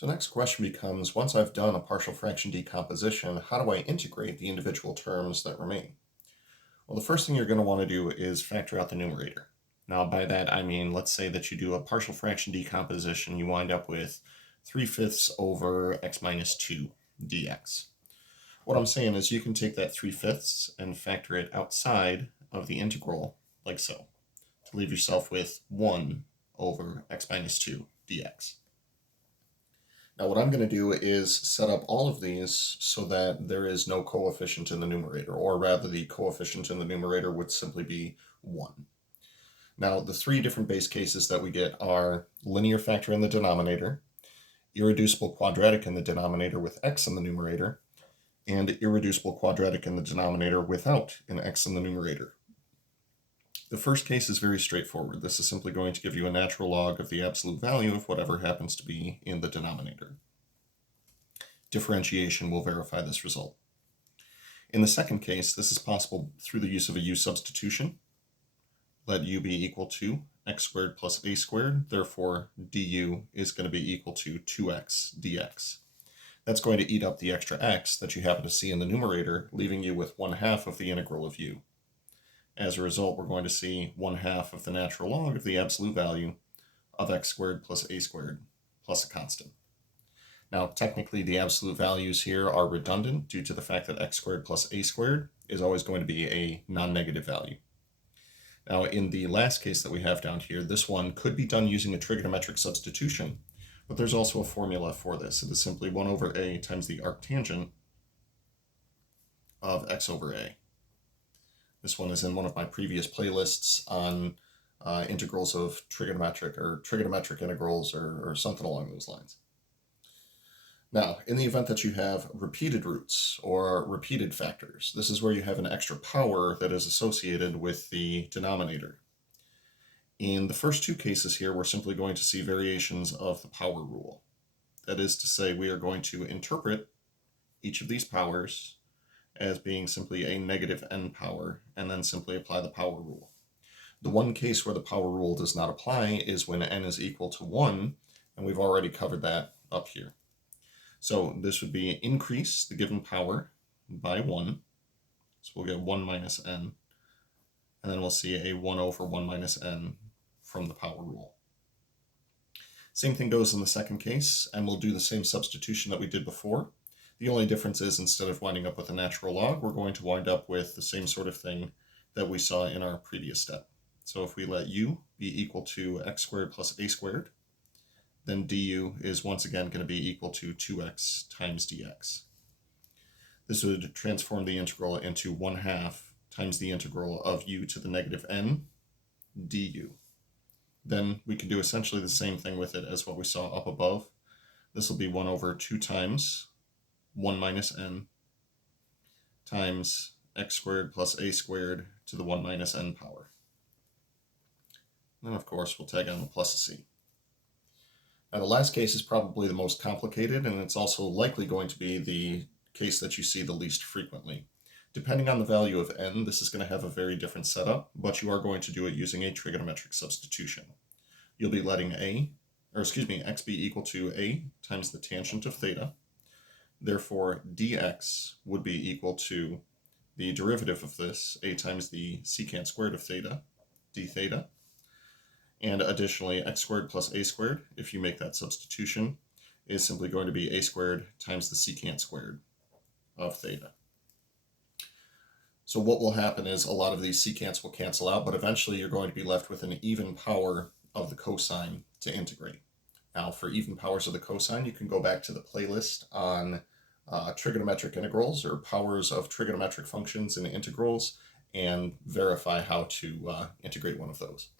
So next question becomes, once I've done a partial fraction decomposition, how do I integrate the individual terms that remain? Well, the first thing you're going to want to do is factor out the numerator. Now, by that, I mean, let's say that you do a partial fraction decomposition, you wind up with 3/5 over x minus 2 dx. What I'm saying is you can take that 3/5 and factor it outside of the integral, like so, to leave yourself with 1 over x minus 2 dx. Now what I'm going to do is set up all of these so that there is no coefficient in the numerator, or rather the coefficient in the numerator would simply be 1. Now the three different base cases that we get are linear factor in the denominator, irreducible quadratic in the denominator with x in the numerator, and irreducible quadratic in the denominator without an x in the numerator. The first case is very straightforward. This is simply going to give you a natural log of the absolute value of whatever happens to be in the denominator. Differentiation will verify this result. In the second case, this is possible through the use of a u substitution. Let u be equal to x squared plus a squared. Therefore, du is going to be equal to 2x dx. That's going to eat up the extra x that you happen to see in the numerator, leaving you with 1/2 of the integral of u. As a result, we're going to see 1/2 of the natural log of the absolute value of x squared plus a squared plus a constant. Now, technically, the absolute values here are redundant due to the fact that x squared plus a squared is always going to be a non-negative value. Now, in the last case that we have down here, this one could be done using a trigonometric substitution, but there's also a formula for this. It is simply 1 over a times the arctangent of x over a. This one is in one of my previous playlists on integrals of trigonometric or trigonometric integrals or something along those lines. Now, in the event that you have repeated roots or repeated factors, this is where you have an extra power that is associated with the denominator. In the first two cases here, we're simply going to see variations of the power rule. That is to say, we are going to interpret each of these powers as being simply a negative n power, and then simply apply the power rule. The one case where the power rule does not apply is when n is equal to 1, and we've already covered that up here. So this would be increase the given power by 1, so we'll get 1 minus n, and then we'll see a 1 over 1 minus n from the power rule. Same thing goes in the second case, and we'll do the same substitution that we did before. The only difference is instead of winding up with a natural log, we're going to wind up with the same sort of thing that we saw in our previous step. So if we let u be equal to x squared plus a squared, then du is once again going to be equal to 2x times dx. This would transform the integral into 1/2 times the integral of u to the negative n du. Then we can do essentially the same thing with it as what we saw up above. This will be 1 over 2 times 1 minus n times x squared plus a squared to the 1 minus n power. And then, of course, we'll tag on the plus a c. Now, the last case is probably the most complicated, and it's also likely going to be the case that you see the least frequently. Depending on the value of n, this is going to have a very different setup, but you are going to do it using a trigonometric substitution. You'll be letting x be equal to a times the tangent of theta. Therefore, dx would be equal to the derivative of this, a times the secant squared of theta, d theta. And additionally, x squared plus a squared, if you make that substitution, is simply going to be a squared times the secant squared of theta. So what will happen is a lot of these secants will cancel out, but eventually you're going to be left with an even power of the cosine to integrate. Now, for even powers of the cosine, you can go back to the playlist on trigonometric integrals or powers of trigonometric functions and integrals and verify how to integrate one of those.